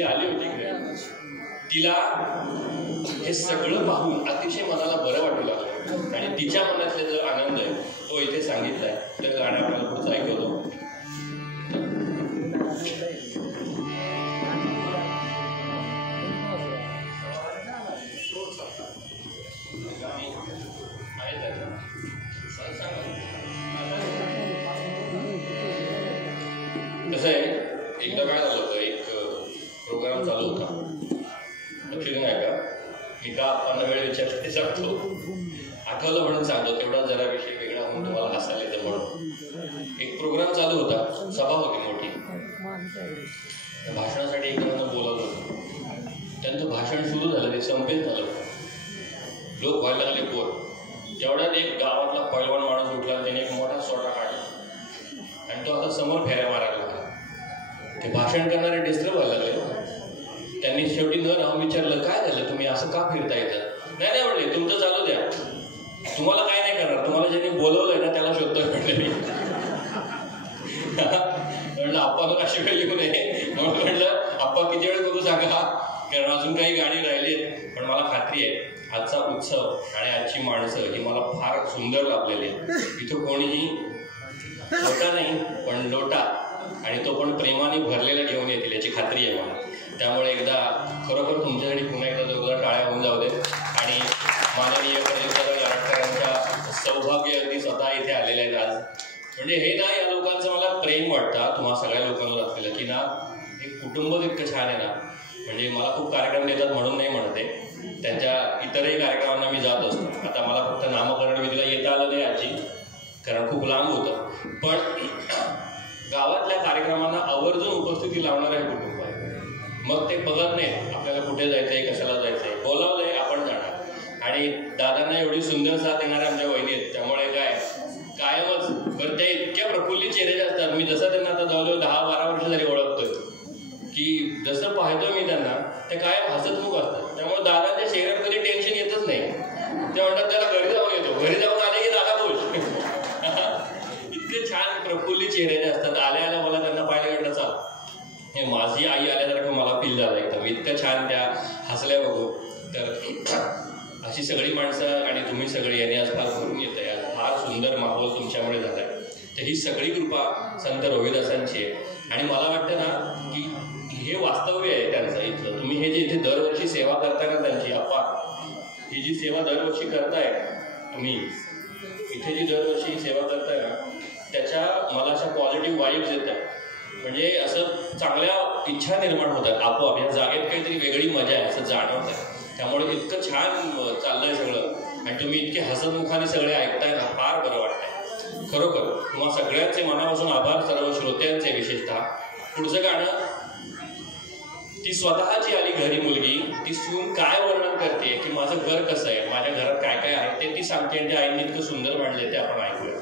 जी आली होती इकडे, तिला हे सगळं पाहून अतिशय मनाला बरं वाटू लागलं आणि तिच्या मनातले जो आनंद आहे तो इथे सांगितलाय. तर गाणं आपल्याला पुढचं ऐकवतो. कसं आहे, एकदा काय झालं होतं, एक प्रोग्राम चालू होता. लक्ष देऊन ऐका, मी का आपण वेळ विचारला ते सांगतो, आठवलं म्हणून सांगतो, तेवढा जरा विषय वेगळा म्हणून तुम्हाला हसायला येतं म्हणून. एक प्रोग्राम चालू होता, सभा होती मोठी. भाषणासाठी एक जणांना बोलावलं होतं. त्यांचं भाषण सुरू झालं, ते संपेल झालं, लोक व्हायला लागले बोर. तेवढ्यात एक गावातला पैलवान माणूस उठला, त्याने एक मोठा सोटा काढला आणि तो आता समोर फेऱ्या मारायला लागला. ते भाषण करणारे डिस्टर्ब व्हायला लागले. त्यांनी शेवटी न नाव विचारलं, काय झालं, तुम्ही असं का फिरता येतं? नाही म्हणले, तुमचं चालू द्या, तुम्हाला काय नाही करणार, तुम्हाला ज्यांनी बोलवलंय ना त्याला शोधतोय म्हटलं. म्हणलं आप्पा अशी वेळ येऊ नये म्हणून म्हणलं, आप्पा किती वेळ करू सांगा, कारण अजून काही गाणी राहिलीत. पण मला खात्री आहे आजचा उत्सव आणि आजची माणसं ही मला फार सुंदर लाभलेली आहे. इथं कोणीही छोटा नाही पण लोटा, आणि तो पण प्रेमाने भरलेला घेऊन येतील याची खात्री आहे मला. त्यामुळे एकदा खरोखर तुमच्यासाठी पुन्हा एकदा जोरदार टाळ्या होऊन जाऊ दे. आणि माननीय आंबेडकरांच्या सौभाग्य अगदी स्वतः इथे आलेले आहेत आज. म्हणजे हे ना, या लोकांचं मला प्रेम वाटतं तुम्हा सगळ्या लोकांवर असलेलं, की ना एक कुटुंब इतकं छान आहे ना. म्हणजे मला खूप कार्यक्रम देतात म्हणून नाही म्हणते, त्यांच्या इतरही कार्यक्रमांना मी जात असतो. आता मला फक्त नामकरण विधीला येता आलं नाही आजी, कारण खूप लांब होतं. पण गावातल्या कार्यक्रमांना आवर्जून उपस्थिती लावणारं हे कुटुंब आहे. मग ते बघत नाही आपल्याला कुठे जायचंय, कशाला जायचंय, बोलावलंय आपण जाणार. आणि दादांना एवढी सुंदर साथ देणाऱ्या आमच्या वहिनी आहेत, त्यामुळे काय कायमच. बरं, त्या इतक्या प्रफुल्लित चेहऱ्याच्या असतात, मी जसं त्यांना आता जवळजवळ 10-12 वर्ष झाली ओळखतोय, की जसं पाहतोय मी त्यांना, ते कायम हसतमुख असतात. त्यामुळे दादांच्या चेहऱ्यावर कधी टेन्शन येतच नाही. ते म्हणतात त्याला घरी जाऊन येतो, घरी जाऊन आले की दादा बोल. इतके छान प्रफुल्लित चेहऱ्याचे असतात. आल्या मला त्यांना पाहिलं म्हटलं, चाल, हे माझी आई आल्यासारखं मला फील झालं एकदम. इतकं छान त्या हसल्या बघू. तर अशी सगळी माणसं आणि तुम्ही सगळी यांनी आज फार भरून येत आहे. फार सुंदर माहोल तुमच्यामुळे झाला आहे. तर ही सगळी कृपा संत रविदासांची आहे. आणि मला वाटतं ना की हे वास्तव्य आहे त्यांचं इथलं. तुम्ही हे जे इथे दरवर्षी सेवा करताय ना त्यांची, आप्पा, ही जी सेवा दरवर्षी करताय तुम्ही इथे, जी दरवर्षी सेवा करताय ना, त्याच्या मला अशा पॉझिटिव्ह वाईब्स येत आहेत. म्हणजे असं चांगल्या इच्छा निर्माण होतात आपोआप. या जागेत काहीतरी वेगळी मजा आहे असं जाणवत आहे. त्यामुळे इतकं छान चाललंय सगळं, आणि तुम्ही इतके हसतमुखाने सगळे ऐकताय ना, फार बरं वाटतंय खरोखर. तुम्हा सगळ्यांचे मनापासून आभार, सर्व श्रोत्यांचे विशेषतः. पुढचं गाणं, ती स्वतःची आली घरी मुलगी, ती सून काय वर्णन करते की माझं घर कसं आहे, माझ्या घरात काय काय आहे ते ती सांगते. आणि त्या आईने इतकं सुंदर मांडले ते आपण ऐकूया.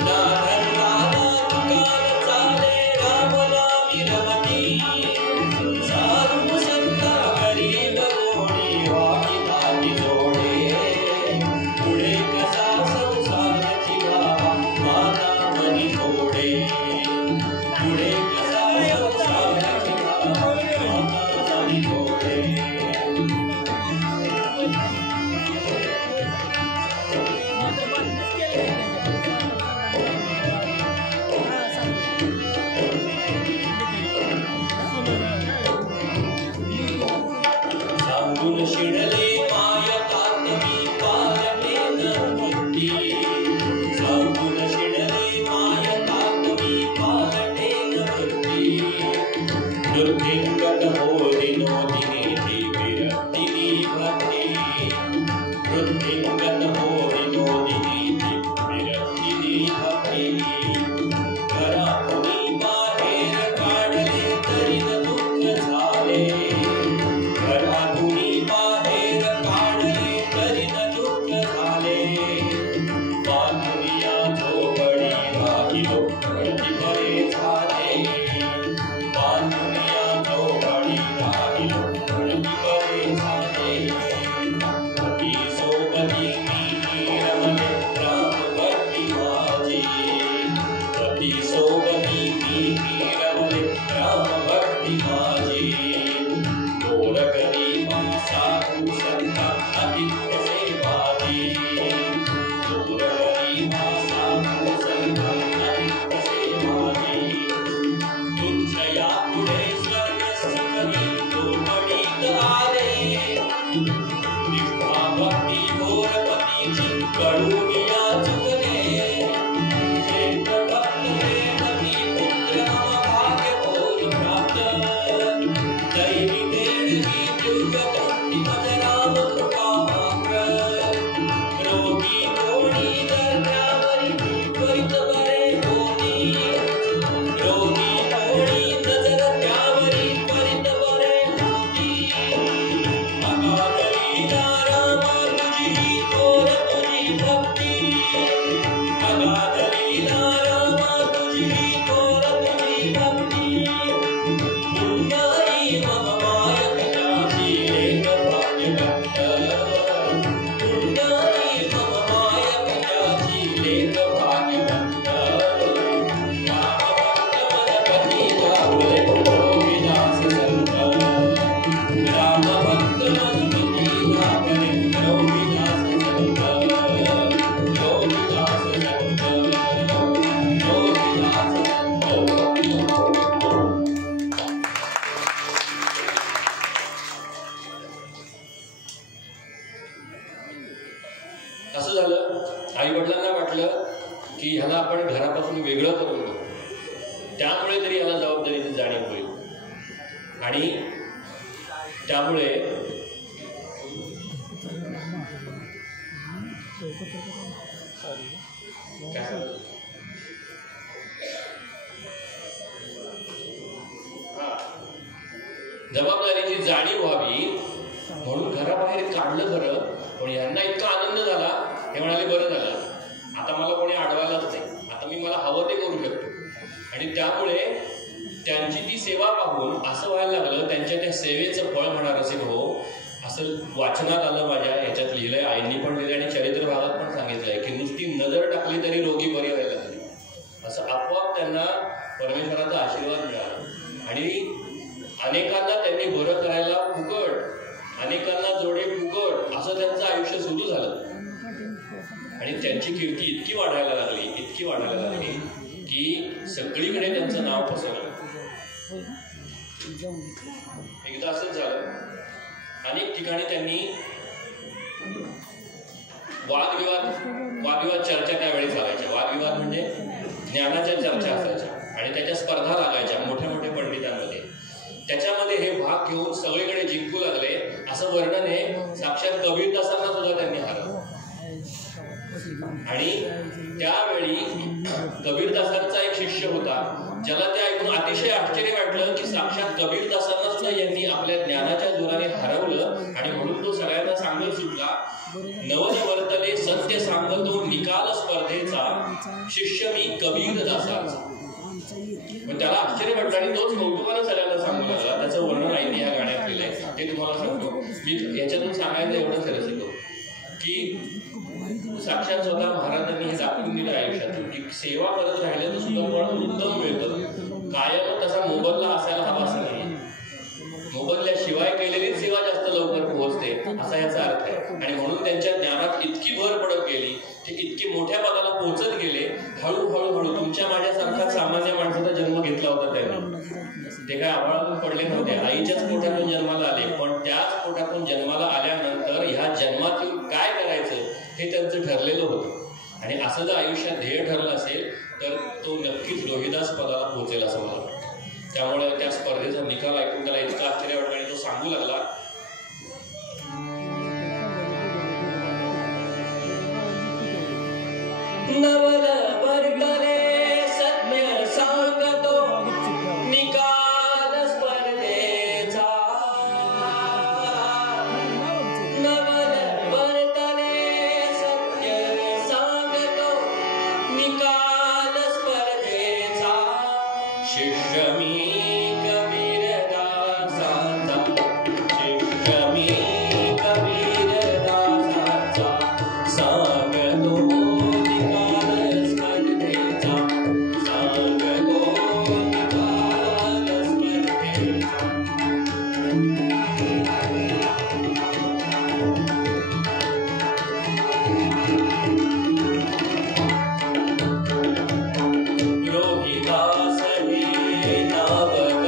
Nah तरी याला जबाबदारीची जाणीव होईल. आणि त्यामुळे जबाबदारीची जाणीव व्हावी म्हणून घराबाहेर काढलं खरं, पण यांना इतका आनंद झाला, हे म्हणाले बरं झालं, आता मला कोणी अडवायलाच नाही, आता मी मला हवं ते करू शकतो. आणि त्यामुळे त्यांची ती सेवा पाहून असं व्हायला लागलं, त्यांच्या त्या सेवेचं फळ म्हणा रसिक हो, असं वाचनात आलं, माझ्या ह्याच्यात लिहिलंय, आईंनी पण लिहिलंय आणि चरित्र भागात पण सांगितलंय की नुसती नजर टाकली तरी रोगी बरी व्हायला लागली. असं आपोआप त्यांना परमेश्वराचा आशीर्वाद मिळाला आणि अनेकांना त्यांनी बरं करायला फुकट, अनेकांना जोडे फुकट असं त्यांचं आयुष्य सुरू झालं. आणि त्यांची कीर्ती इतकी वाढायला लागली की सगळीकडे त्यांचं नाव पसरलं. एकदा असंच झालं, अनेक ठिकाणी त्यांनी वादविवाद चर्चा त्यावेळी चालायच्या. वादविवाद म्हणजे ज्ञानाच्या चर्चा असायच्या आणि त्याच्या स्पर्धा लागायच्या मोठ्या मोठ्या पंडितांमध्ये. त्याच्यामध्ये हे भाग घेऊन सगळीकडे जिंकू लागले. असं वर्णन आहे साक्षात कबीरदासांना सुद्धा त्यांनी हरवलं. आणि त्यावेळी कबीरदासांचा एक शिष्य होता, ज्याला ते ऐकून अतिशय आश्चर्य वाटलं की साक्षात कबीरदासांना सुद्धा यांनी आपल्या ज्ञानाच्या जोराने हरवलं. आणि म्हणून तो सगळ्यांना सांगत सुटला, नवनिवर्तले सत्य सांगतो निकाल स्पर्धेचा, शिष्य मी कबीरदासाचा. पण त्याला आश्चर्य वाटलं आणि तोच कौतुकाने सगळ्यांना सांगू लागला. त्याचं वर्णन आईने या गाण्यात केलंय, ते तुम्हाला सांगतो. मी याच्यातून सांगायचं एवढंच रसिक की साक्षात स्वतः महाराजांनी हे दाखवून दिलं आयुष्यातून की सेवा करत राहिलं तर सुद्धा फळ उत्तम मिळतं. कायम तसा मोबदला असायला हवा असं नाही, मोबदल्याशिवाय केलेली सेवा जास्त लवकर पोहोचते असा याचा अर्थ आहे. आणि म्हणून त्यांच्या ज्ञानात इतकी भर पडत गेली, ते इतके मोठ्या पदाला पोहोचत गेले. हळूहळू तुमच्या माझ्यासारखा सामान्य माणसाचा जन्म घेतला होता त्यांनी. ते काय आभाळातून पडले नव्हते, आईच्याच पोटातून जन्माला आले. पण त्याच पोटातून जन्माला आल्यानंतर ह्या जन्मातून काय करायचं हे त्यांचं ठरलेलं होतं. आणि असं जर आयुष्यात ध्येय ठरलं असेल तर तो नक्कीच रोहिदास पदाला पोहोचेल असं मला वाटतं. त्यामुळे त्या स्पर्धेचा निकाल ऐकून त्याला इतका आश्चर्य वाटलं आणि तो सांगू लागला, नवल वर्गले सत्य सांगतो निकाल स्पर्धेचा, नवल वर्गले सत्य सांगतो निकाल स्पर्धेचा, शिष्य मी नाव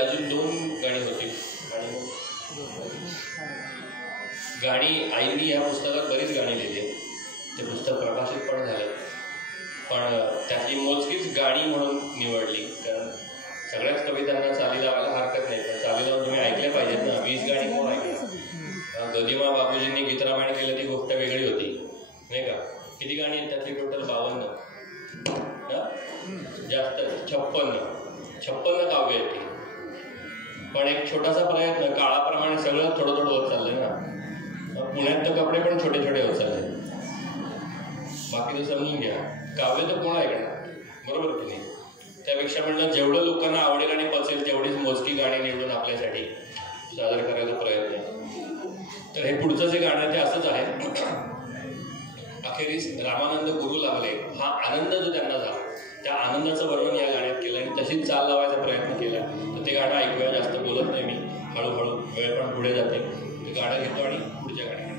अजून 2 गाणी होती. गाणी आईनी या पुस्तकात बरीच गाणी लिहिली. ते पुस्तक प्रकाशित पण झालं, पण त्यातली मोजकीच गाणी म्हणून निवडली, कारण सगळ्यात लोकांना काव्य येते, पण एक छोटासा प्रयत्न काळाप्रमाणे सगळं थोडं थोडं होत चाललंय ना. पुण्यात तर कपडे पण छोटे छोटे होत चालले. बाकी तर समजून घ्या, काव्य तर कोण ऐकणार, बरोबर की नाही? त्यापेक्षा म्हणलं जेवढं लोकांना आवडेल आणि पचेल तेवढीच मोजकी गाणी निवडून आपल्यासाठी सादर करायचा प्रयत्न आहे. तर हे पुढचं जे गाणं आहे ते असंच आहे. अखेरीस रामानंद गुरु लाभले, हा आनंद जो त्यांना झाला त्या आनंदाचं वर्णन या गाण्यात केलं आणि तशीच चाल लावायचा प्रयत्न केला. तर ते गाणं ऐकूया, जास्त बोलत नाही मी, हळूहळू वेळ पण पुढे जाते. ते गाणं घेतो आणि पुढच्या गाण्याकडे.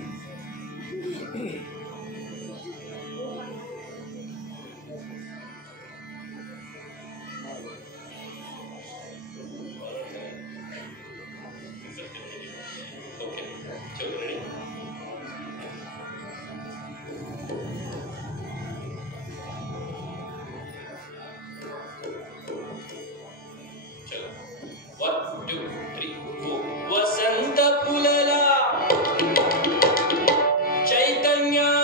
ओके, चलो रेडी. वसंत फुलला चैतन्य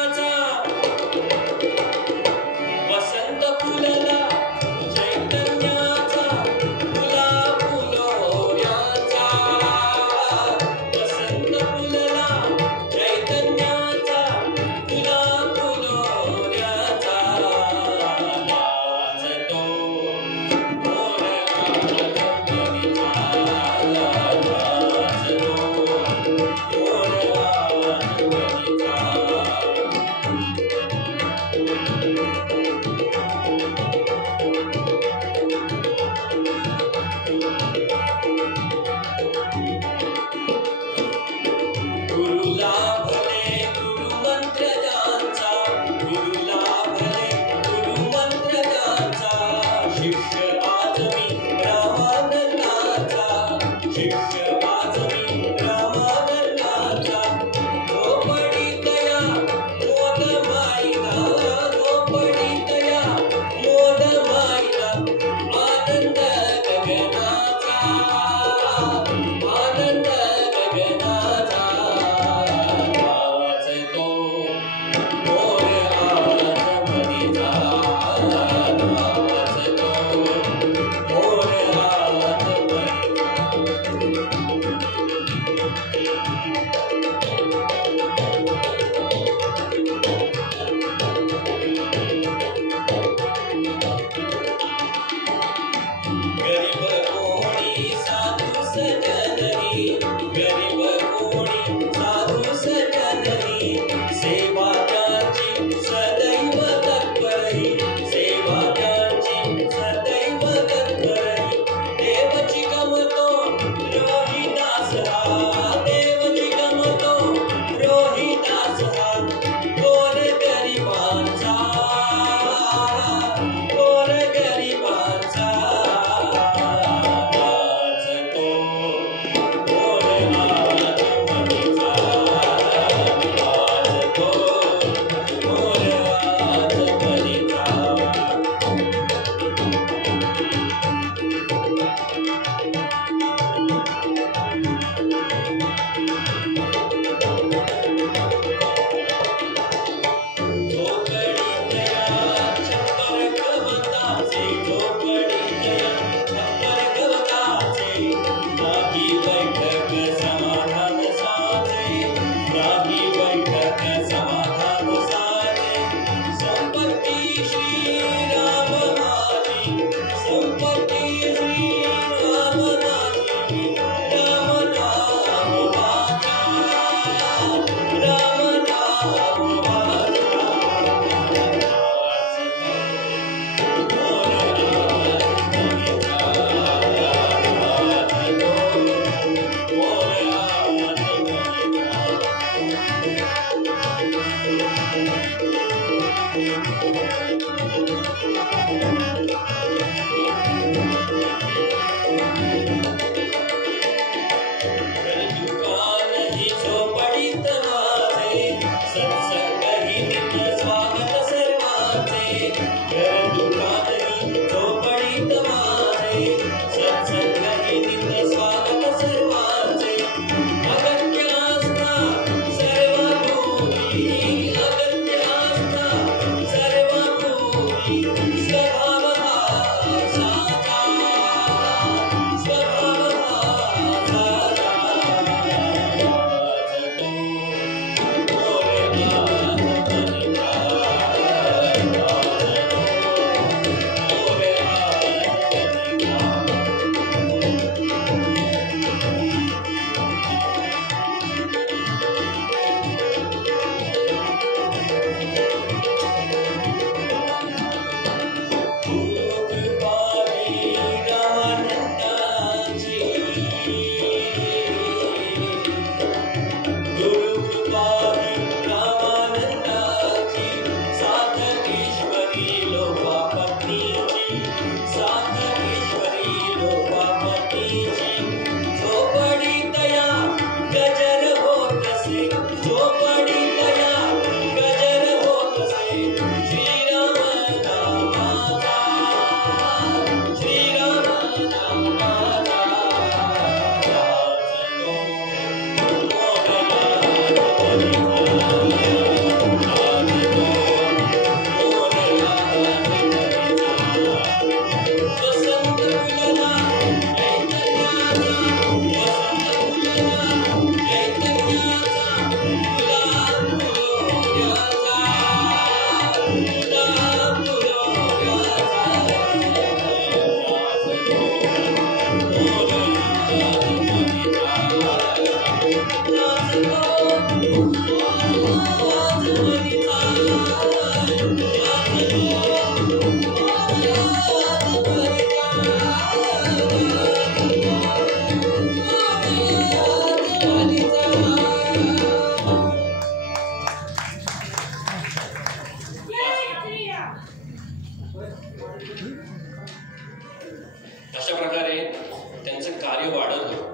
मागे वाढत होतं.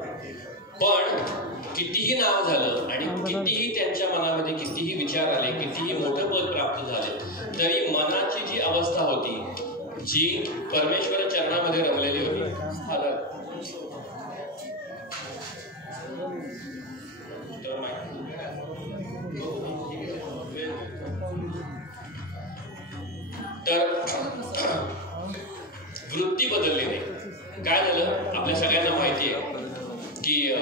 पण कितीही नाव झालं आणि कितीही त्यांच्या मनामध्ये कितीही विचार आले, कितीही मोठं पद प्राप्त झाले, तरी मनाची जी अवस्था होती जी परमेश्वर चरणामध्ये रमलेली होती. तर वृत्ती बदलली नाही. काय झालं आपल्या सगळ्यांना माहिती आहे की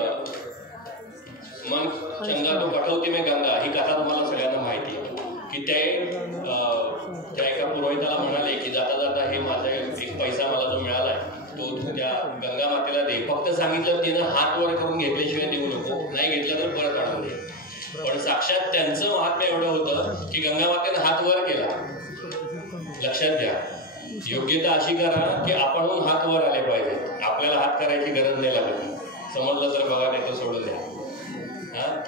मन चंगा तो कटवते में गंगा, ही कथा तुम्हाला सगळ्यांना माहिती आहे की त्या एका पुरोहिताला म्हणाले की जाता जाता हे माझा एक पैसा मला जो मिळाला आहे तो त्या गंगा मातेला दे. फक्त सांगितलं तिनं हात वर करून घेतल्याशिवाय देऊ नको, नाही घेतला तर परत आणून दे. पण साक्षात त्यांचं महात्म्य एवढं होतं की गंगा मातेनं हात वर केला. लक्षात घ्या, योग्यता अशी करा की आपणहून हात वर आले पाहिजे. आपल्याला हात करायची गरज नाही लागत. समजलं तर बघा, नाही तर सोडून द्या.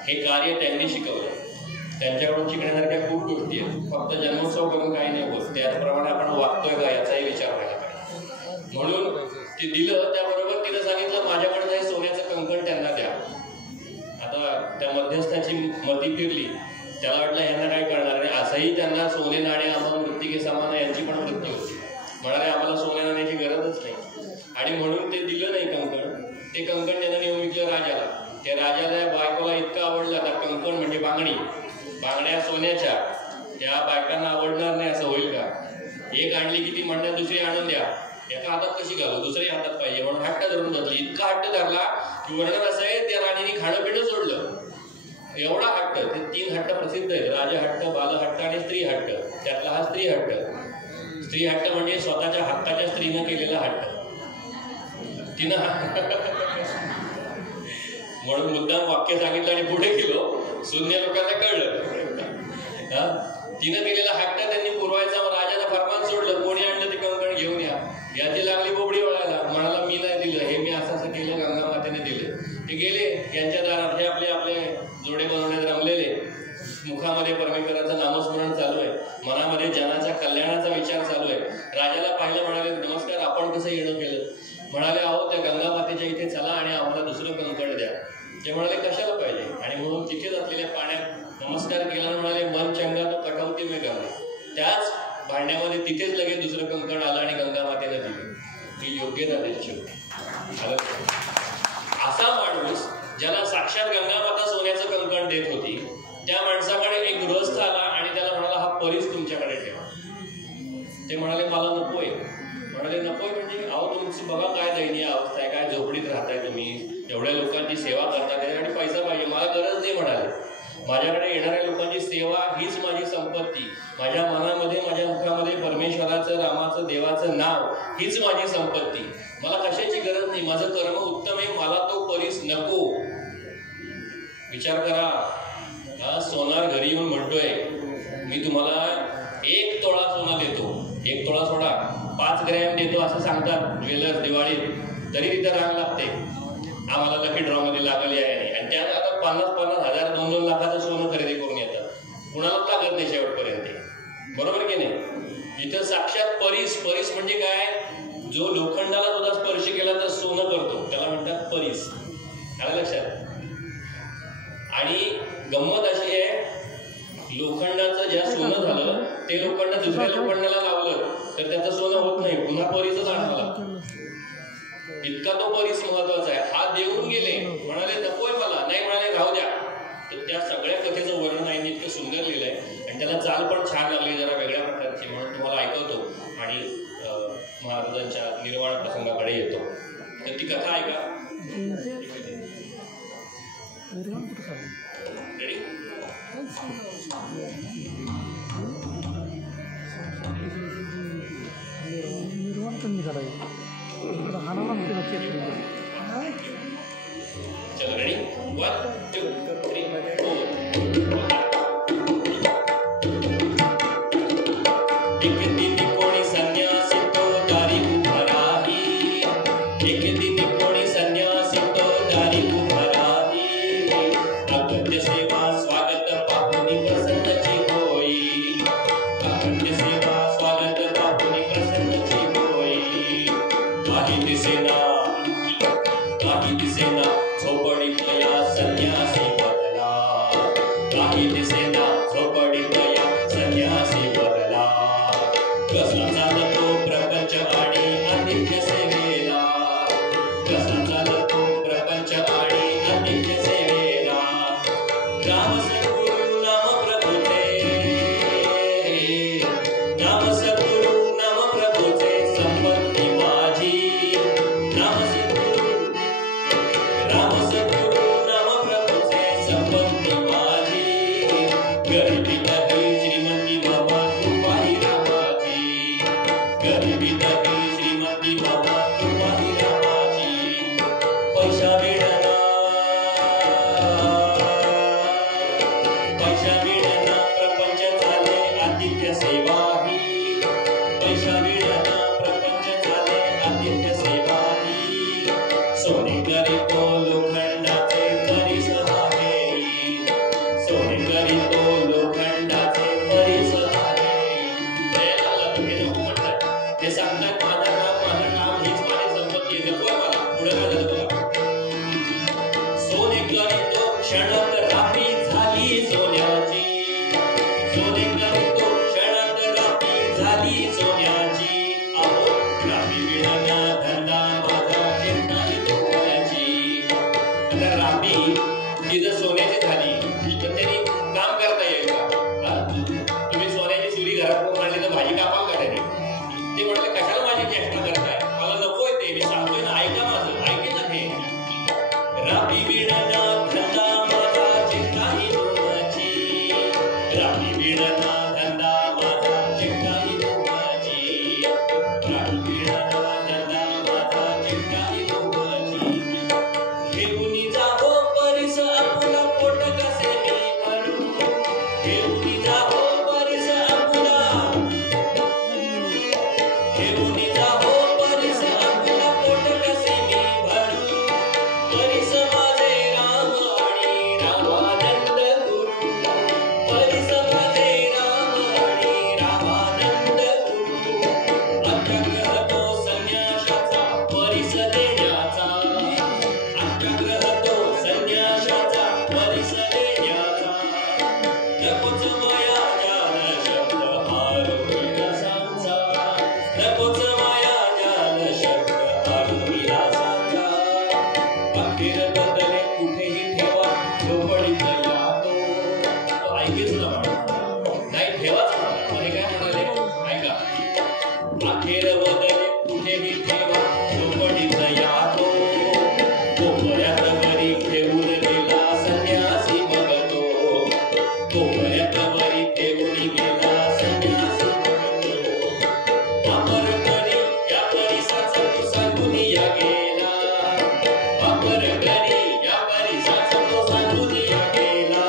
हे कार्य त्यांनी शिकवलं. त्यांच्याकडून शिकण्यासारख्या खूप गोष्टी आहेत. फक्त जन्मोत्सव करून काही नाही होत. त्याचप्रमाणे आपण वागतोय का याचाही विचार व्हायला पाहिजे. म्हणून ते दिलं. त्याबरोबर तिनं सांगितलं माझ्याकडे हे सोन्याचं कंकण त्यांना द्या. आता त्या मध्यस्थाची मती फिरली. त्याला वाटलं यांना काय करणार आहे. असंही त्यांना सोने नाणे आम्हाला मृत्तिके समान यांची पण वृत्ती होती. म्हणाले आम्हाला सोन्या नाण्याची गरजच नाही. आणि म्हणून ते दिलं नाही कंकण. ते कंकण त्यांना नेऊन विकलं राजाला. त्या राजाला बायकोला इतकं आवडलं. आता कंकण म्हणजे बांगडी, बांगड्या सोन्याच्या, त्या बायकांना आवडणार नाही असं होईल का. एक आणली की ती म्हणण्यात दुसरी आणून द्या. एका हातात कशी घालू, दुसरी हातात पाहिजे म्हणून हट्ट धरून बसली. इतका हट्ट धरला की वर्णन असं आहे त्या राणीने खाणं पिणं सोडलं. एवढा हट्ट. ते 3 हट्ट प्रसिद्ध आहेत. राजा हट्ट, बाल हट्ट आणि स्त्री हट्ट. त्यातला हा स्त्री हट्ट. स्त्री हट्ट म्हणजे स्वतःच्या हक्काच्या स्त्रीनं केलेला हट्ट. तिनं म्हणून मुद्दाम वाक्य सांगितलं आणि पुढे गेलो. शून्य लोकांना कळलं. तिनं केलेला हट्ट त्यांनी पुरवायचा. राजाचा फरमान सोडलं. कोणी आणलं ते कंकण घेऊन या. याची लागली बोबडी वळायला. म्हणाला मी नाही दिलं, हे मी असं असं केलं, गंगा मातेने दिलं. ते गेले यांच्या दारात. हे आपले जोडे बनवण्यात रमलेले. मुखामध्ये परमेश्वराचं नामस्मरण चालू आहे. मनामध्ये जनाच्या कल्याणाचा विचार चालू आहे. राजाला पाहिलं. म्हणाले नमस्कार, आपण कसं येणं केलं. म्हणाले अहो त्या गंगा मातेच्या इथे चला आणि आम्हाला दुसरं कंकण द्या. ते म्हणाले कशाला पाहिजे. आणि म्हणून तिथेच असलेल्या पाण्यात नमस्कार केला. म्हणाले मन चंगा तो कटवते में गंगा. त्याच भांड्यामध्ये तिथेच लगेच दुसरं कंकण आलं आणि गंगा मातेला दिलं. ही योग्यता त्याची होती. असा माणूस ज्याला साक्षात गंगा माता सोन्याचं कंकण देत होती, त्या माणसाकडे एक गृहस्थ आला आणि त्याला म्हणाला हा परीस तुमच्याकडे ठेवा. ते म्हणाले मला नकोय. म्हणाले नकोय म्हणजे अहो तुमची बघा काय दयनीय अवस्था आहे, काय झोपडीत राहताय तुम्ही, एवढ्या लोकांची सेवा करताय आणि पैसा पाहिजे. मला गरज नाही. म्हणाले माझ्याकडे येणाऱ्या लोकांची सेवा हीच माझी संपत्ती. माझ्या मनामध्ये माझ्या मुखामध्ये परमेश्वराचं, रामाचं, देवाचं नाव हीच माझी संपत्ती. मला कशाची गरज नाही. माझं कर्म उत्तम आहे. मला तो परीस नको. विचार करा. सोनार घरी येऊन म्हणतोय मी तुम्हाला 1 तोळा सोनं देतो. 1 तोळा सोडा 5 ग्रॅम देतो असं सांगतात ज्वेलर्स दिवाळीत. तरी तिथे रांग लागते. आम्हाला लकी ड्रॉ मध्ये लागली आहे. आणि त्यात आता 50-50 हजार 2-2 लाखाचं सोनं खरेदी करून येतात. कुणालाच लागत नाही शेवटपर्यंत. बरोबर की नाही. इथं साक्षात परीस. परीस म्हणजे काय. जो लोखंडाला सुद्धा स्पर्श केला तर सोनं करतो त्याला म्हणतात परीस. आलं लक्षात. आणि गंमत अशी आहे लोखंडाचं ज्या सोनं झालं ते लोखंड दुसऱ्या लोखंडाला लावलं तर त्याचं सोनं होत नाही. पुन्हा परीसच आणावं लागतं. इतका तो परीस महत्वाचा आहे. हा देऊन गेले. म्हणाले नकोय मला. नाही म्हणाले राहू द्या. तर त्या सगळ्या कथेचं वर्णन आहे इतकं सुंदर लिहिलंय आणि त्याला चाल पण छान लागली जरा वेगळ्या प्रकारची. म्हणून तुम्हाला ऐकवतो आणि महाराजांच्या निर्वाण प्रसंगाकडे येतो. तर ती कथा ऐका. रेडी. चलो रेडी. 1 2 3 4. एक दिन कोणी संन्यासी तो दारी उभा राही. एक दिन कोणी संन्यासी तो दारी उभा राही. अगत्य सेवा स्वागत पाहुनी प्रसन्नची होई. अगत्य सेवा स्वागत पाहुनी प्रसन्नची होई. काही दिसेना काही चालतो प्रपंच आणि अनित्य सेवेला राम सद्गुरु नाम प्रभूचे नाम सद्गुरु नाम प्रभूचे संपत्ती माझी नाम सद्गुरु नाम प्रभूचे संपत्ती माझी गरिबी नाही श्रीमंती बाबा कृपाही रामाची गरिबी नाही श्रीमंती बाबा कृपाही रामाची पैसा मिळणार प्रपंच झाले आदित्य सेवाही पैसा मिळणार प्रपंच झाले आदित्य सेवाही सोने करीतो लोखंडाचे तरी सहाय्यही सोने करीतो लोखंडाचे तरी सहाय्यही ते सांगतात माझं काम हीच माझी संपत्ती आहे मला पुढे काय झालं सोने करीतो क्षणात रात्री झाली सोन्याची सोने करीतो क्षणात रात्री झाली सोन्याची अहो रात्री विणाना धंदा माझा नाही सोन्याची आता रात्री ती जर सोन्याची झाली तर त्यांनी काम करता येईल का तुम्ही सोन्याची सुरी घरात आणली तर भाजी कापाल का त्यांनी ते म्हटलं कशाला माझी चेष्टा करताय मला नकोय ते मी सांगतोय ना ऐका माझं ऐकेन हे रात्री विणाना धंदा माझा चिंताही तुमची रात्री विणाना धंदा माझा चिंताही तुमची रात्री विणाना धंदा माझा चिंताही तुमची घेऊन जावो परिस आपला पोट कसे मी भरू घेऊन जावो परिस आपला घेऊन जावो परिस आपला पोट कसे मी भरू परिस माझे राम आणि रामानंद गुरु परिस माझे राम आणि रामानंद गुरु अत्याग्रह तो संन्यासाचा परिस देण्याचा अत्याग्रह तो संन्यासाचा परिस देण्याचा नकोच माया जाल शब्द हारुनी रसांचा नकोच माया जाल शब्द हारुनी रसांचा अखेर बदले कुठेही ठेवा झोपडीत यातो ऐकेच ना नाही ठेवाच म्हणे काय म्हणाले ऐका अखेर बदले कुठेही ठेवा झोपडीत यातो कोपऱ्यात वरी ठेवून गेला संन्यासी बघतो कोपऱ्यात वरी ठेवून गेला संन्यासी बघतो वापर करी या परिसाचा तो सांगून या गेला वापर करी या परिसाचा तो सांगून या गेला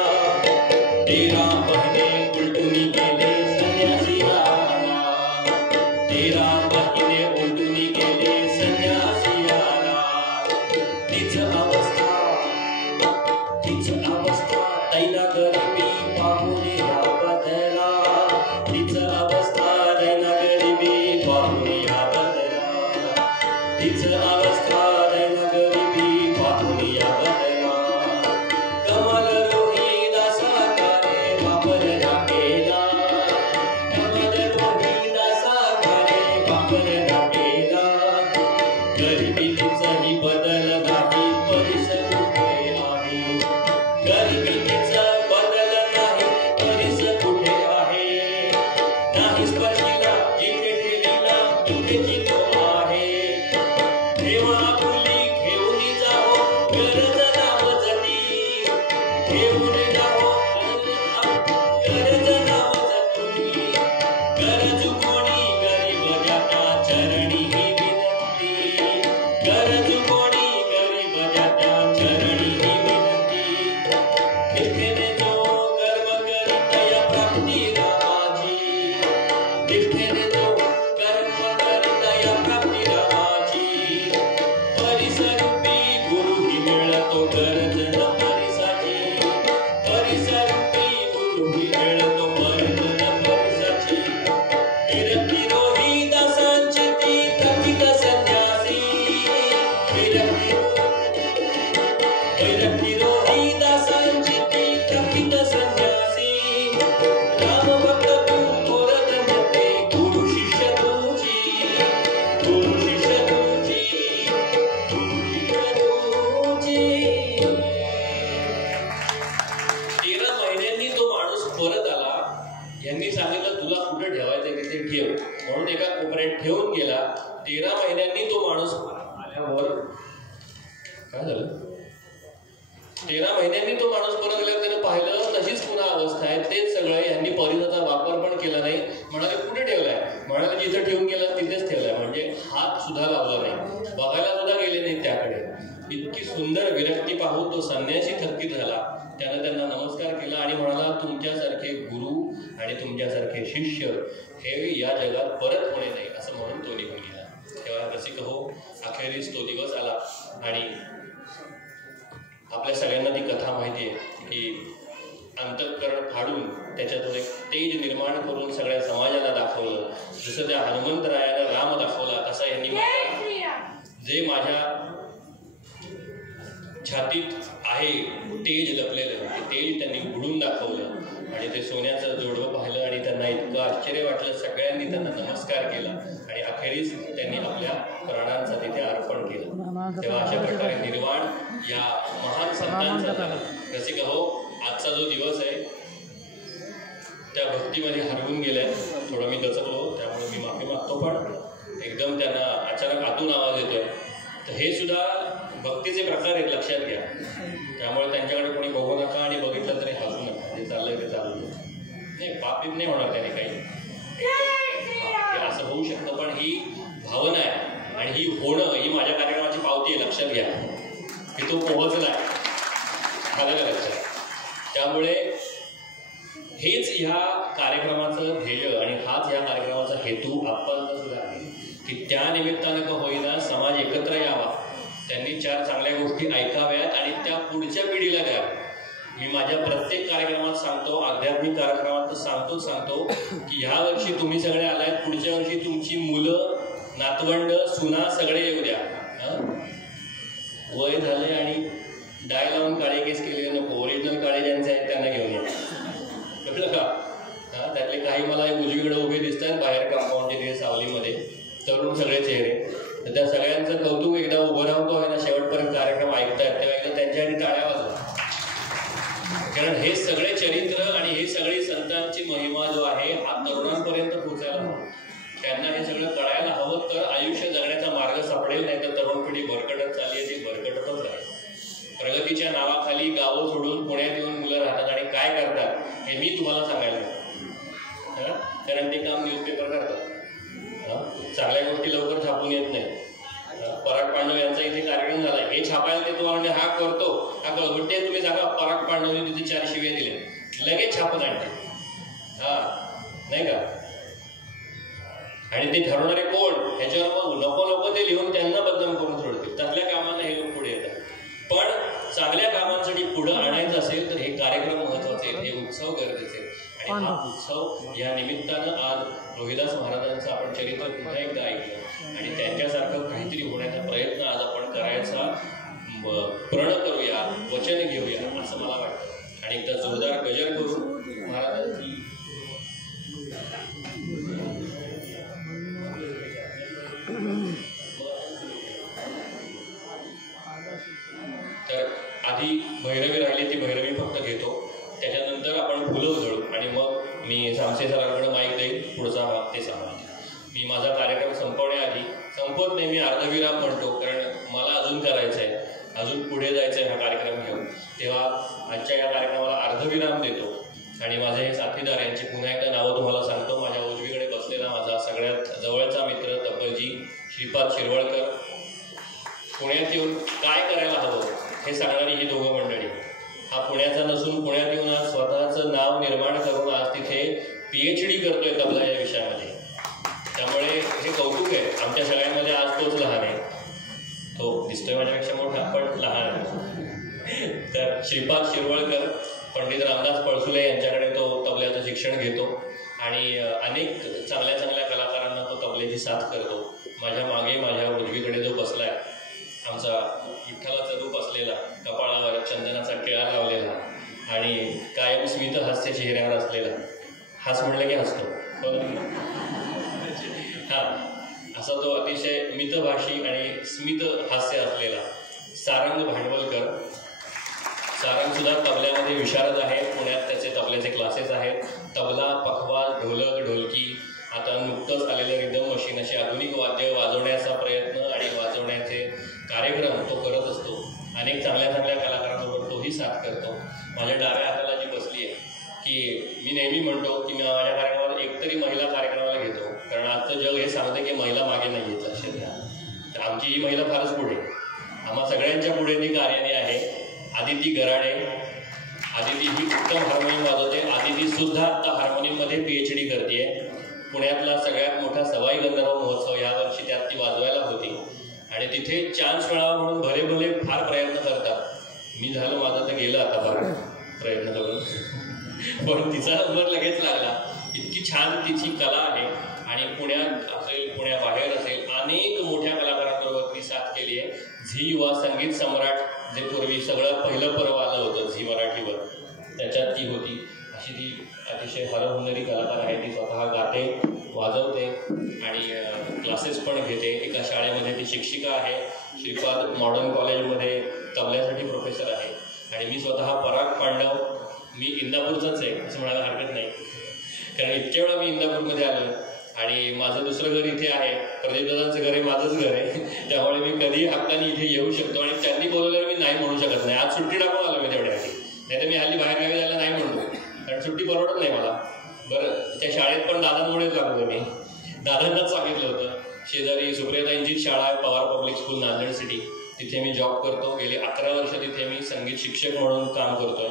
13 महिने उलटून गेले संन्यासी आला 13 महिने उलटून गेले संन्यासी आला तीच अवस्था दैना गरिबी पाहून या बदला तीच अवस्था दैना गरिबी पाहून या बदला तीच अवस्था दैना गरिबी पाहून या बदला कमल रोहिदासा कारे वापर ना केला कमल रोहिदासा कारे वापर ना केला गरिबी तिचाही बदल नाही परिस कुठे आहे गरिबी तिचा बदल नाही परिस कुठे आहे नाही स्पर्शिला जिथे ठेवीला तिथे तो आहे ठेवा फुली घेऊन जाओ गरज नावजती घेऊन जाओ गरज नावजती गरज कोणी गरीब ज्याच्या चरणी ही विनंती गरज कोणी गरीब ज्याच्या चरणी ही विनंती निष्ठेने जो कर्म करीत या प्राप्ती रामाची निष्ठेने जो कर्म करीत या प्राप्ती रामाची परिसरूपी गुरुही मिळतो ठेवून गेला. 13 महिन्यांनी तो माणूस आल्यावर काय झालं, 13 महिन्यांनी तो माणूस परत गेल्यावर त्याने पाहिलं तशीच पुन्हा अवस्था आहे, तेच सगळं. यांनी परिणाचा वापर पण केला नाही. म्हणाले कुठे ठेवलाय, म्हणाले जिथं ठेवून गेला तिथेच ठेवलाय, म्हणजे हात सुद्धा लावला नाही, बघायला सुद्धा गेले नाही त्याकडे. इतकी सुंदर विरक्ती पाहून तो संन्यासी थकीत झाला. त्यानं त्यांना नमस्कार केला आणि म्हणाला, तुमच्यासारखे गुरु आणि तुमच्यासारखे शिष्य हे या जगात परत होणे नाही, असं म्हणून तो निघून गेला. तेव्हा रसिक हो, अखेरीस तो दिवस आला आणि आपल्या सगळ्यांना ती कथा माहिती आहे की अंतःकरण फाडून त्याच्यातून एक तेज निर्माण करून सगळ्या समाजाला दाखवलं. जसं त्या हनुमंतरायानं राम दाखवला, तसा यांनी जे माझ्या छातीत आहे तेज लपलेलं, ते तेज त्यांनी उघडून दाखवलं आणि ते सोन्याचं जोडवं पाहिलं आणि त्यांना इतकं आश्चर्य वाटलं. सगळ्यांनी त्यांना नमस्कार केला आणि अखेरीस त्यांनी आपल्या प्राणांचा तिथे अर्पण केलं. तेव्हा अशा प्रकारे निर्वाण या महान संतांचा रसिक हो, आजचा जो दिवस आहे त्या भक्तीमध्ये हरवून गेलाय. थोडं मी दचकलो त्यामुळे मी माफी मागतो, पण एकदम त्यांना अचानक आतून आवाज येतोय. तर हे सुद्धा भक्तीचे प्रकार आहेत, लक्षात घ्या. त्यामुळे त्यांच्याकडे कोणी बघू नका आणि बघितलं तरी हसू नका. जे चाललंय ते चालू नाही, पापीत नाही होणार त्याने काही, हे असं होऊ शकतं. पण ही भावना आहे आणि ही होणं ही माझ्या कार्यक्रमाची पावती आहे, लक्षात घ्या की तो पोहोचलाय, आलं का लक्षात. त्यामुळे हेच ह्या कार्यक्रमाचं ध्येय आणि हाच या कार्यक्रमाचा हेतू आप्पांचा सुद्धा आहे की त्या निमित्तानं का होईना समाज एकत्र यावा, त्यांनी 4 चांगल्या गोष्टी ऐकाव्यात आणि त्या पुढच्या पिढीला द्या. मी माझ्या प्रत्येक कार्यक्रमात सांगतो, आध्यात्मिक कार्यक्रमात तर सांगतो की ह्या वर्षी तुम्ही सगळे आलायत, पुढच्या वर्षी तुमची मुलं, नातवंड, सुना सगळे येऊ द्या. वय झाले आणि डाय लावून काळे केस केलेले नको, ओरिजिनल काळे ज्यांचे आहेत त्यांना घेऊन या, कळलं का. त्यातले काही मला उजवीकडे उभे दिसत आहेत बाहेर कंपाऊंडच्या तिथे सावलीमध्ये, तरुण सगळे चेहरे. तर त्या सगळ्यांचं कौतुक. एकदा उभं राहतो आहे ना, शेवटपर्यंत कार्यक्रम ऐकतायत तेव्हा एकदा त्यांच्यासाठी टाळ्या वाजवा. कारण हे सगळे चरित्र आणि हे सगळी संतांची महिमा जो आहे हा तरुणांपर्यंत पोहोचायला हवा. त्यांना हे सगळं कळायला हवं, तर आयुष्य जगण्याचा मार्ग सापडेल. नाही तर तरुण पिढी भरकटत चालली आहे, ती भरकटतच राहील. प्रगतीच्या नावाखाली गावं सोडून पुण्यात येऊन मुलं राहतात आणि काय करतात हे मी तुम्हाला सांगायला नको, कारण ते काम न्यूजपेपर करतात. चांगल्या गोष्टी लवकर छापून येत नाही. पराग पांडव यांचा इथे कार्यक्रम झाला, हे छापायला ते तुम्हाला म्हणजे हा करतो, हा करतो, ते तुम्ही सांगा पराग पांडवने तिथे 4 शिव्या दिले, लगेच छापून आणते. नाही का. आणि ते ठरवणारे कोण, ह्याच्यावर मग नको ते लिहून त्यांना बदनाम करून सोडतील. त्यातल्या कामांना हे लोक पुढे येतात. पण चांगल्या कामांसाठी पुढं आणायचं असेल तर हे कार्यक्रम महत्वाचे आहेत, हे उत्सव गरजेचे आहेत. आणि हा उत्सव या निमित्तानं आज रोहिदास महाराजांचं आपण चरित्र पुन्हा एकदा ऐकलं आणि त्यांच्यासारखं काहीतरी होण्याचा प्रयत्न आज आपण करायचा प्रण करूया, वचन घेऊया असं मला वाटतं. आणि एकदा जोरदार गजर करून महाराजांची तर आधी भैरवी राहिली, ती भैरवी फक्त घेतो, त्याच्यानंतर आपण फुलं उधळू आणि मग मी सामसे सरांकडे माईक देईल, पुढचा भाग ते सांगा. मी माझा कार्यक्रम संपवण्याआधी, संपवत नाही, मी अर्धविराम म्हणतो, कारण मला अजून करायचं आहे, अजून पुढे जायचं आहे हा कार्यक्रम घेऊन. तेव्हा आजच्या या कार्यक्रमाला अर्धविराम देतो आणि माझे हे साथीदार यांची पुन्हा एकदा नावं तुम्हाला सांगतो. माझ्या उजवीकडे बसलेला माझा सगळ्यात जवळचा मित्र तब्बलजी श्रीपाद शिरवळकर, पुण्यात येऊन काय करायला हवं हे सांगणारी ही दोघं मंडळी. हा पुण्याचा नसून पुण्यात येऊन आज स्वतःचं नाव निर्माण करून आज तिथे PhD करतोय तबला या विषयामध्ये. त्यामुळे हे कौतुक आहे. आमच्या सगळ्यांमध्ये आज तोच लहान आहे, तो दिसतोय माझ्यापेक्षा मोठा पण लहान आहे. तर श्रीपाद शिरवळकर, पंडित रामदास पळसुले यांच्याकडे तो तबल्याचं शिक्षण घेतो आणि अनेक चांगल्या चांगल्या कलाकारांना तो तबल्याची साथ करतो. माझ्या मागे माझ्या उजवीकडे जो बसलाय आमचा विठ्ठलाचं रूप असलेला, कपाळावर चंदनाचा टिळा लावलेला आणि कायम स्मित हास्य चेहऱ्यावर असलेला, हास म्हणलं की हसतो, असा तो अतिशय मितभाषी आणि स्मित हास्य असलेला सारंग भांडवलकर. सारंग सुद्धा तबल्यामध्ये विशारद आहे. पुण्यात त्याचे तबल्याचे क्लासेस आहेत. तबला, पखवाज, ढोलक, ढोलकी आता नुकतंच आलेलं रिदम मशीन अशी आधुनिक वाद्य वाजवण्याचा प्रयत्न आणि वाजवण्याचे कार्यक्रम तो करत असतो. अनेक चांगल्या चांगल्या कलाकारांबरोबर तोही साथ करतो. माझ्या डाव्या हाताला जी बसली आहे की मी नेहमी म्हणतो की मी माझ्या कार्यक्रमात एकतरी महिला कार्यक्रमाला घेतो, कारण आजचं जग हे सांगतं की महिला मागे नाही येत लक्षात घ्या. तर आमची ही महिला फारच पुढे, आम्हा सगळ्यांच्या पुढे ती कार्याने आहे. आदिती गराडे. आदिती ही उत्तम हार्मोनियम वाजवते. आदिती सुद्धा आता हार्मोनियममध्ये PhD करते. पुण्यातला सगळ्यात मोठा सवाई गंधर्व महोत्सव ह्या वर्षी त्यात ती वाजवायला होती आणि तिथे चान्स मिळावा म्हणून भले भले फार प्रयत्न करतात. मी झालं माझं तर गेलं आता फार प्रयत्न करून, पण तिचा नंबर लगेच लागला. इतकी छान तिची कला आहे आणि पुण्यात असेल पुण्याबाहेर असेल अनेक मोठ्या कलाकारांबरोबर ती साथ केली आहे. झी युवा संगीत सम्राट जे पूर्वी सगळं पहिलं पर्व आलं होतं झी मराठीवर, त्याच्यात ती होती. अशी ती अतिशय हरहुन्नरी कलाकार आहे. ती स्वतः गाते, वाजवते आणि क्लासेस पण घेते. एका शाळेमध्ये ती शिक्षिका आहे. श्रीपाद मॉडर्न कॉलेजमध्ये तबल्यासाठी प्रोफेसर आहे. आणि मी स्वतः पराग पांडव, मी इंदापूरचाच आहे असं म्हणायला हरकत नाही, कारण इतक्या वेळा मी इंदापूरमध्ये आलो आणि माझं दुसरं घर इथे आहे. प्रदीपदादांचं घर आहे, माझंच घर आहे. त्यामुळे मी कधी हक्काने इथे येऊ शकतो आणि त्यांनी बोलवल्यावर मी नाही म्हणू शकत नाही. आज सुट्टी टाकून आलो मी तेवढ्यासाठी, नाही तर मी हल्ली बाहेरगावी जायला नाही म्हणतो, कारण सुट्टी परवडत नाही मला. बरं, त्या शाळेत पण दादांमुळेच लागलो मी. दादांनाच सांगितलं होतं. शेजारी सुप्रियाताईंचीच शाळा आहे, Pawar public school Nanded city, तिथे मी जॉब करतो. गेली 11 वर्ष तिथे मी संगीत शिक्षक म्हणून काम करतोय.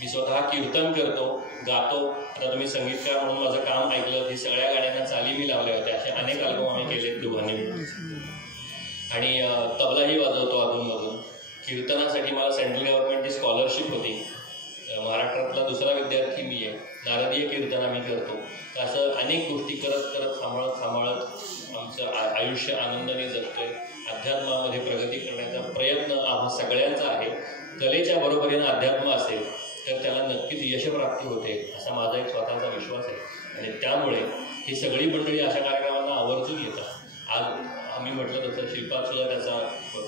मी स्वतः कीर्तन करतो, गातो. आता तुम्ही संगीतकार म्हणून माझं काम ऐकलं. ही सगळ्या गाण्यांना चाली मी लावल्या होत्या. असे अनेक अल्बम आम्ही केले दोघांनी. आणि तबलाही वाजवतो अधूनमधून. कीर्तनासाठी मला सेंट्रल गव्हर्नमेंटची स्कॉलरशिप होती. महाराष्ट्रातला दुसरा विद्यार्थी मी आहे. नारदीय कीर्तन आम्ही करतो. असं अनेक गोष्टी करत करत सांभाळत आमचं आयुष्य आनंदाने जगतोय. अध्यात्मामध्ये प्रगती करण्याचा प्रयत्न आम्हा सगळ्यांचा आहे. कलेच्या बरोबरीनं अध्यात्म असेल तर त्याला नक्कीच यशप्राप्ती होते असा माझा एक स्वतःचा विश्वास आहे. आणि त्यामुळे ही सगळी मंडळी अशा कार्यक्रमांना आवर्जून येतात. आज आम्ही म्हटलं तसं श्रीपाद सुद्धा त्याचा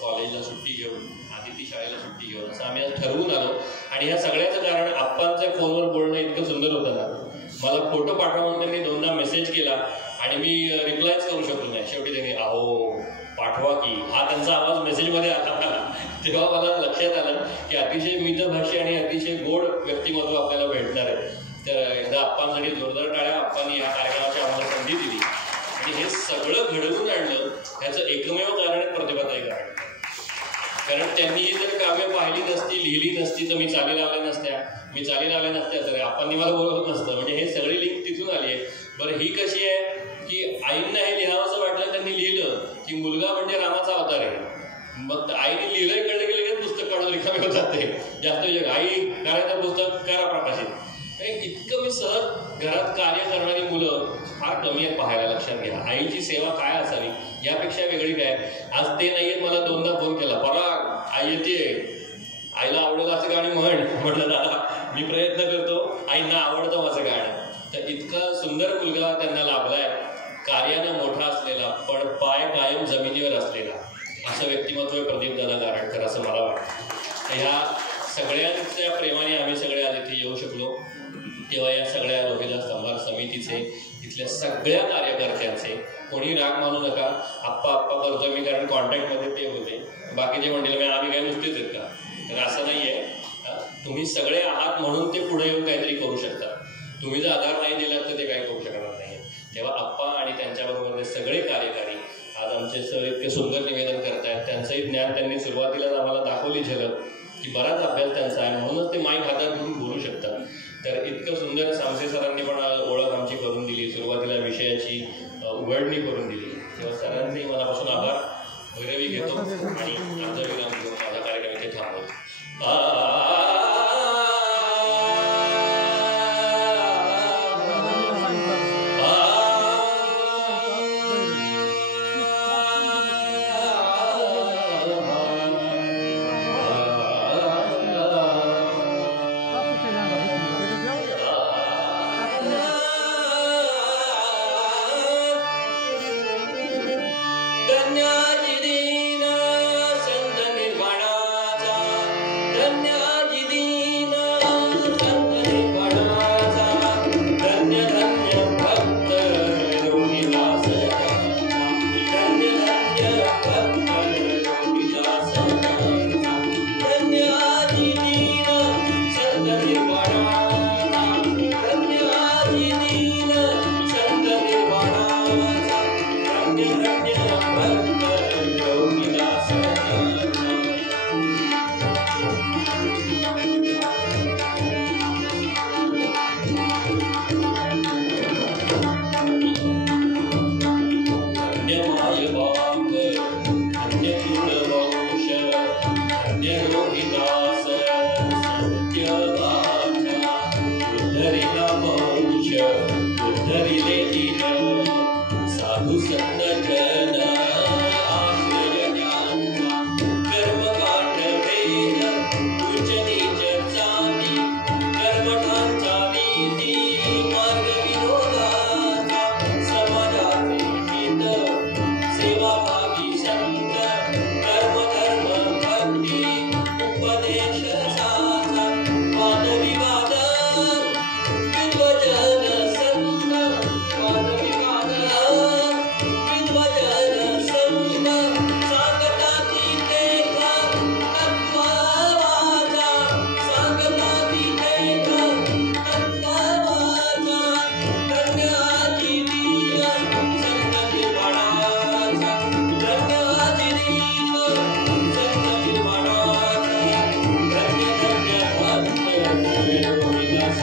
कॉलेजला सुट्टी घेऊन, आदिती शाळेला सुट्टी घेऊन, असं आम्ही आज ठरवून आलो. आणि ह्या सगळ्याचं कारण आप्पांचं फोनवर बोलणं इतकं सुंदर होतं ना, मला फोटो पाठवून त्यांनी 2दा मेसेज केला आणि मी रिप्लायच करू शकलो नाही. शेवटी त्यांनी अहो पाठवा की, हा त्यांचा आवाज मेसेजमध्ये आला. तेव्हा मला लक्षात आलं की अतिशय मितभाषी आणि अतिशय गोड व्यक्तिमत्व आपल्याला भेटणार आहे. तर एकदा आप्पांसाठी जोरदार टाळ्या. आप्पांनी या कार्यक्रमाची आम्हाला संधी दिली आणि हे सगळं घडवून आणलं. ह्याचं एकमेव कारण आहे प्रतिभाताई गराडे. कारण त्यांनी जर काव्य पाहिली नसती, लिहिली नसती तर मी चाली लावल्या नसत्या. मी चाली लावल्या नसत्या तर आप्पांनी मला बोलवत नसतं. म्हणजे हे सगळी लिंक तिथून आली आहे. बरं, ही कशी आहे की आईंना हे लिहावंसं वाटलं, त्यांनी लिहिलं की मुलगा म्हणजे रामाचा अवतार आहे. मग आईने लिहिलंय कळलं की लगेच पुस्तक काढून रिकामे होत जाते. जास्त जग आई करायचं पुस्तक करा प्रकाशित. इतकं मी सहज घरात कार्य करणारी मुलं फार कमी आहेत पाहायला. लक्षात घ्या, आईची सेवा काय असावी यापेक्षा वेगळी काय. आज ते नाही आहेत. मला 2दा फोन केला, पराग आई येते, आईला आवडेल असं गाणी म्हटलं दादा मी प्रयत्न करतो, आईंना आवडतं माझं गाणं. तर इतका सुंदर मुलगा त्यांना लाभलाय. कार्यानं मोठा असलेला पण पाय कायम जमिनीवर असलेला असं व्यक्तिमत्व आहे प्रदीपदादा गारडकर असं मला वाटतं. ह्या सगळ्यांच्या प्रेमाने आम्ही सगळे आज इथे येऊ शकलो. तेव्हा या सगळ्या रोहिदास संभार समितीचे, इथल्या सगळ्या कार्यकर्त्यांचे कोणी राग मानू नका. आप्पा करतोय मी, कारण कॉन्टॅक्टमध्ये ते होते. बाकीचे म्हणले आम्ही काय नुसतेच आहेत का, तर असं नाही आहे. तुम्ही सगळे आहात म्हणून ते पुढे येऊन काहीतरी करू शकतात. तुम्ही जर आधार नाही दिलात तर ते काही करू शकणार नाही. तेव्हा आप्पा आणि त्यांच्याबरोबर ते सगळे कार्यकारी आज आमचे सर इतके सुंदर निवेदन करतायत. त्यांचंही ज्ञान त्यांनी सुरुवातीलाच आम्हाला दाखवली झलक की बराच अभ्यास त्यांचा आहे, म्हणूनच ते माईक हातात घेऊन बोलू शकतात. तर इतकं सुंदर सामसे सरांनी पण ओळख आमची करून दिली, सुरुवातीला विषयाची उघडणी करून दिली. तेव्हा सरांनी मनापासून आभार. भैरवी घेतो आणि आमचा विराम घेऊन माझा कार्यक्रम इथे थांबवतो. धन्याची दीन संत निर्वाण धन्य रोहिदास सत्यवाचा उद्धरिला वंश उद्धरिले दीन साधू संत जन आश्रय ज्ञानचा कर्मकांड वेद उच्च नीच जाती कर्मठांचा नीती मार्ग विनोदाचा समाजातील हित सेवाभावी संत कर्म धर्म भक्ती उपदेश साचा वादविवाद विद्वजन संत वादविवाद विद्वजन संत सांगताती तेथा तत्त्ववाचा सांगताती तेथा तत्त्ववाचा धन्याची दीन संत निर्वाणाचा धन्याची दीन संत निर्वाणाचा धन्य धन्य भक्त रोहिदास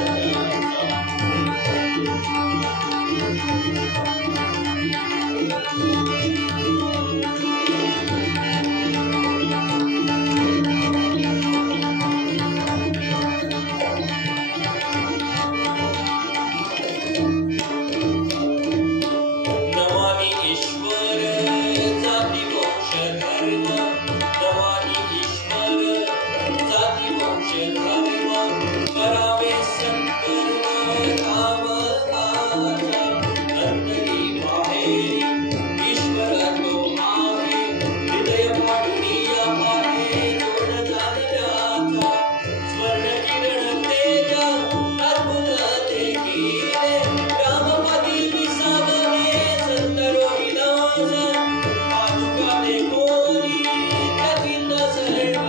नमामि ईश्वर जाति वंश धर्म नमामि ईश्वर जाति वंश धर्म करावे सत्कर्म धाम राजा अंतरी बाहेरी ईश्वर तो आहे हृदय पाडुनिया आहे जोड जाणल्याचा स्वर्ण किरण तेजा अद्भुत ते कीरे रामपदी विसावले संत रोहिदास पादुका देखोनी त्यातील सर्व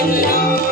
Jai